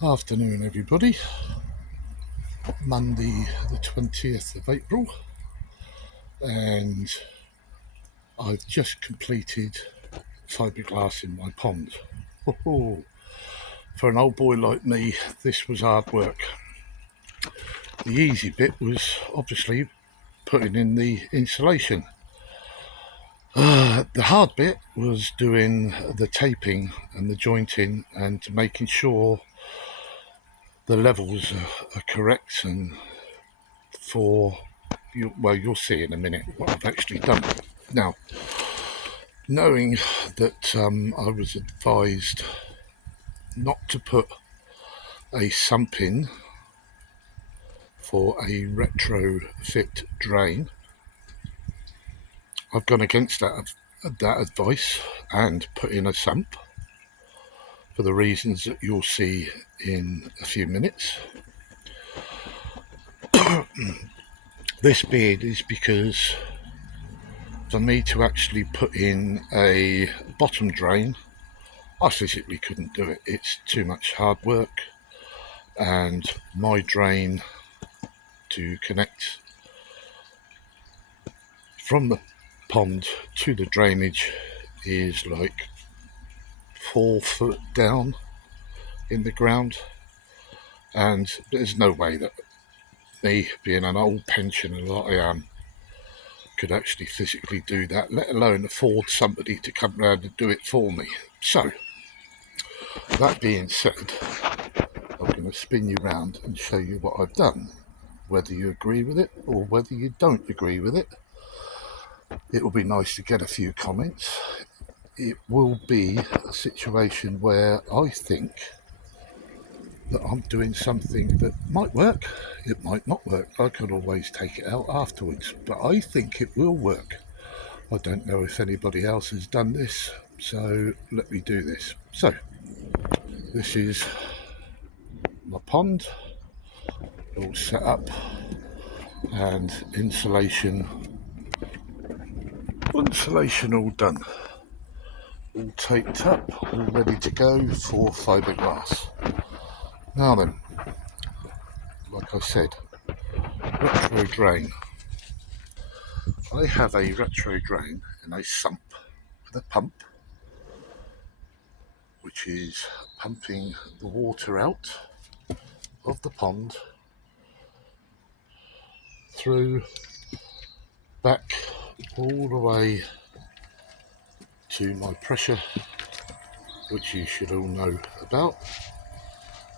Afternoon, everybody. Monday, the 20th of April, and I've just completed fibreglass in my pond. Oh, for an old boy like me, this was hard work. The easy bit was obviously putting in the insulation. The hard bit was doing the taping and the jointing and making sure the levels are correct, and you'll see in a minute what I've actually done. Now, knowing that I was advised not to put a sump in for a retrofit drain, I've gone against that advice and put in a sump for the reasons that you'll see in a few minutes. This being is because for me to actually put in a bottom drain, I physically couldn't do it. It's too much hard work, and my drain to connect from the pond to the drainage is like 4 foot down in the ground, and there's no way that me, being an old pensioner that I am, could actually physically do that, let alone afford somebody to come round and do it for me. So that being said, I'm going to spin you round and show you what I've done. Whether you agree with it or whether you don't agree with it, it will be nice to get a few comments. It will be a situation where I think that I'm doing something that might work. It might not work. I could always take it out afterwards, but I think it will work. I don't know if anybody else has done this, so let me do this. So this is my pond, all set up, and insulation all done, all taped up, all ready to go for fibreglass. Now then, like I said, retro drain. I have a retro drain in a sump with a pump, which is pumping the water out of the pond through back all the way to my pressure, which you should all know about,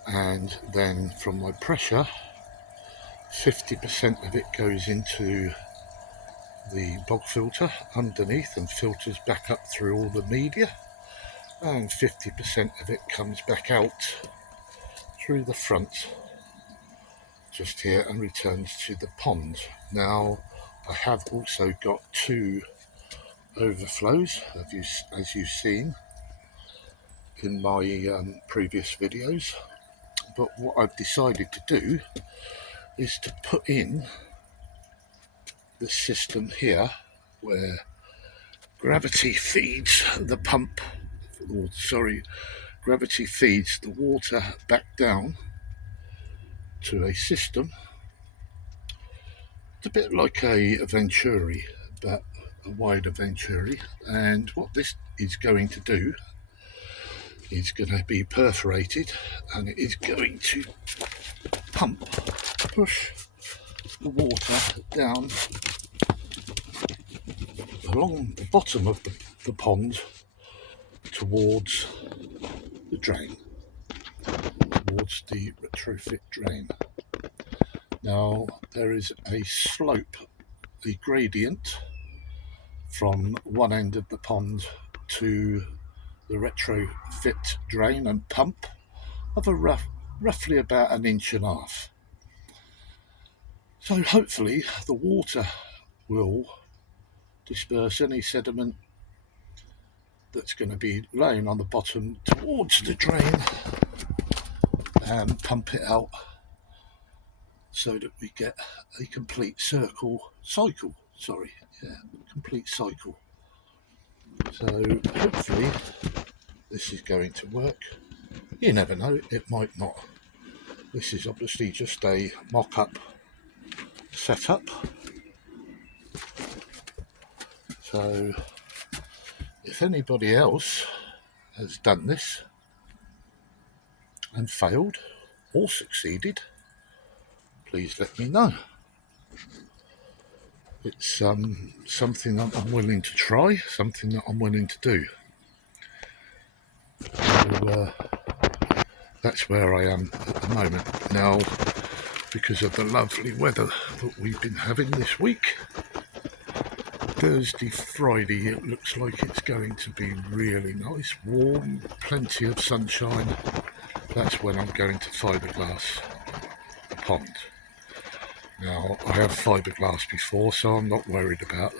and then from my pressure 50% of it goes into the bog filter underneath and filters back up through all the media, and 50% of it comes back out through the front just here and returns to the pond. Now I have also got 2 overflows, as you've seen in my previous videos, but what I've decided to do is to put in the system here where gravity feeds the pump, gravity feeds the water back down to a system. It's a bit like a venturi, but a wider venturi, and what this is going to do is going to be perforated, and it is going to push the water down along the bottom of the pond towards the drain, towards the retrofit drain. Now there is a slope, a gradient from one end of the pond to the retrofit drain and pump of roughly about 1.5 inches. So hopefully the water will disperse any sediment that's going to be laying on the bottom towards the drain and pump it out so that we get a complete cycle. So hopefully this is going to work. You never know, it might not. This is obviously just a mock-up setup. So if anybody else has done this and failed or succeeded, please let me know. It's something that I'm willing to try, something that I'm willing to do. So that's where I am at the moment. Now, because of the lovely weather that we've been having this week, Thursday, Friday, it looks like it's going to be really nice, warm, plenty of sunshine. That's when I'm going to fibreglass the pond. Now, I have fibreglass before, so I'm not worried about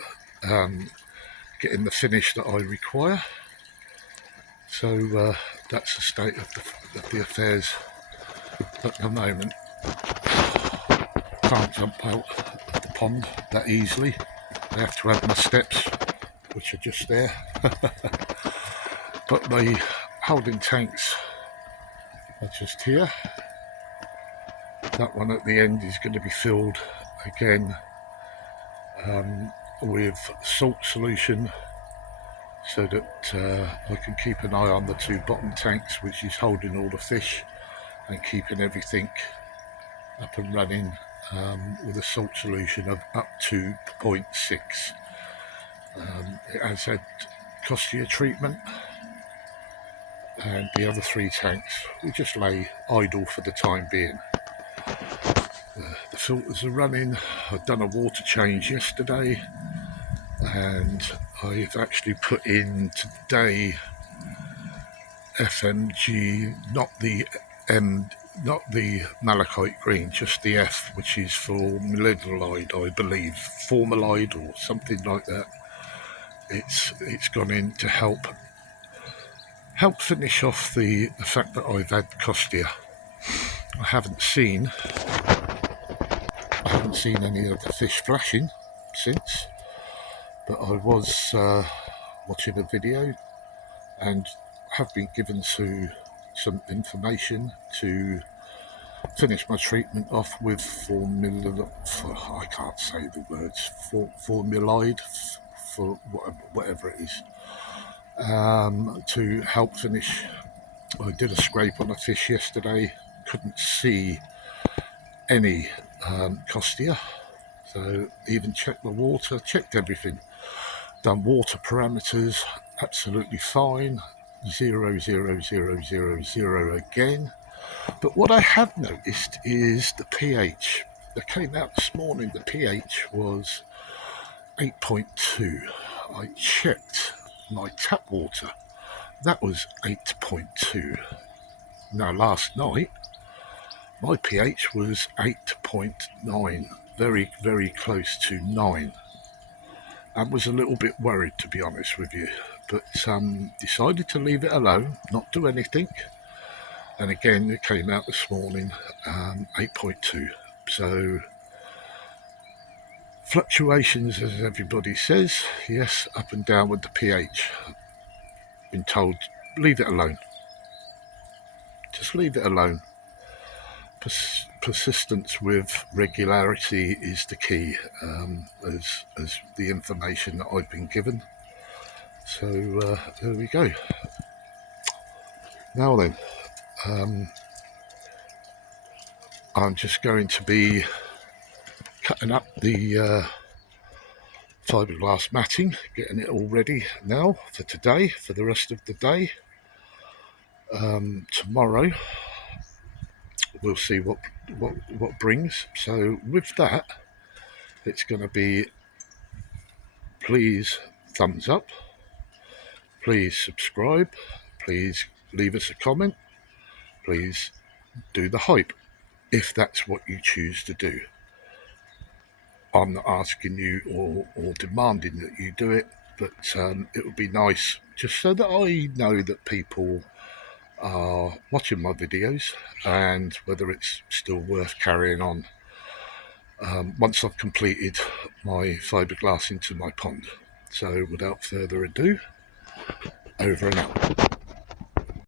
getting the finish that I require. So that's the state of the affairs at the moment. Can't jump out of the pond that easily. I have to have my steps, which are just there. But the holding tanks are just here. That one at the end is going to be filled again with salt solution, so that I can keep an eye on the two bottom tanks, which is holding all the fish and keeping everything up and running with a salt solution of up to 0.6. It has had costlier treatment, and the other three tanks will just lay idle for the time being. The filters are running. I've done a water change yesterday, and I've actually put in today FMG, not the malachite green, just the F, which is for melidolide, I believe, formalide or something like that. It's gone in to help finish off the fact that I've had costia. I haven't seen any of the fish flashing since, but I was watching a video and have been given some information to finish my treatment off with I can't say the words, formulide, for whatever it is, to help finish. I did a scrape on a fish yesterday, couldn't see any costia, so even checked the water, checked everything, done water parameters, absolutely fine, 0.0000 again. But what I have noticed is the pH. That came out this morning, the pH was 8.2. I checked my tap water, that was 8.2. Now last night, my pH was 8.9, very, very close to 9. I was a little bit worried, to be honest with you, but decided to leave it alone, not do anything. And again, it came out this morning, 8.2. So fluctuations, as everybody says, yes, up and down with the pH. Been told, leave it alone. Just leave it alone. Persistence with regularity is the key, as the information that I've been given. So there we go. Now then, I'm just going to be cutting up the fibreglass matting, getting it all ready now for today, for the rest of the day. Tomorrow we'll see what brings. So with that, it's going to be, please thumbs up, please subscribe, please leave us a comment, please do the hype if that's what you choose to do. I'm not asking you or demanding that you do it, but it would be nice just so that I know that people are watching my videos and whether it's still worth carrying on once I've completed my fibreglass into my pond. So without further ado, over and out.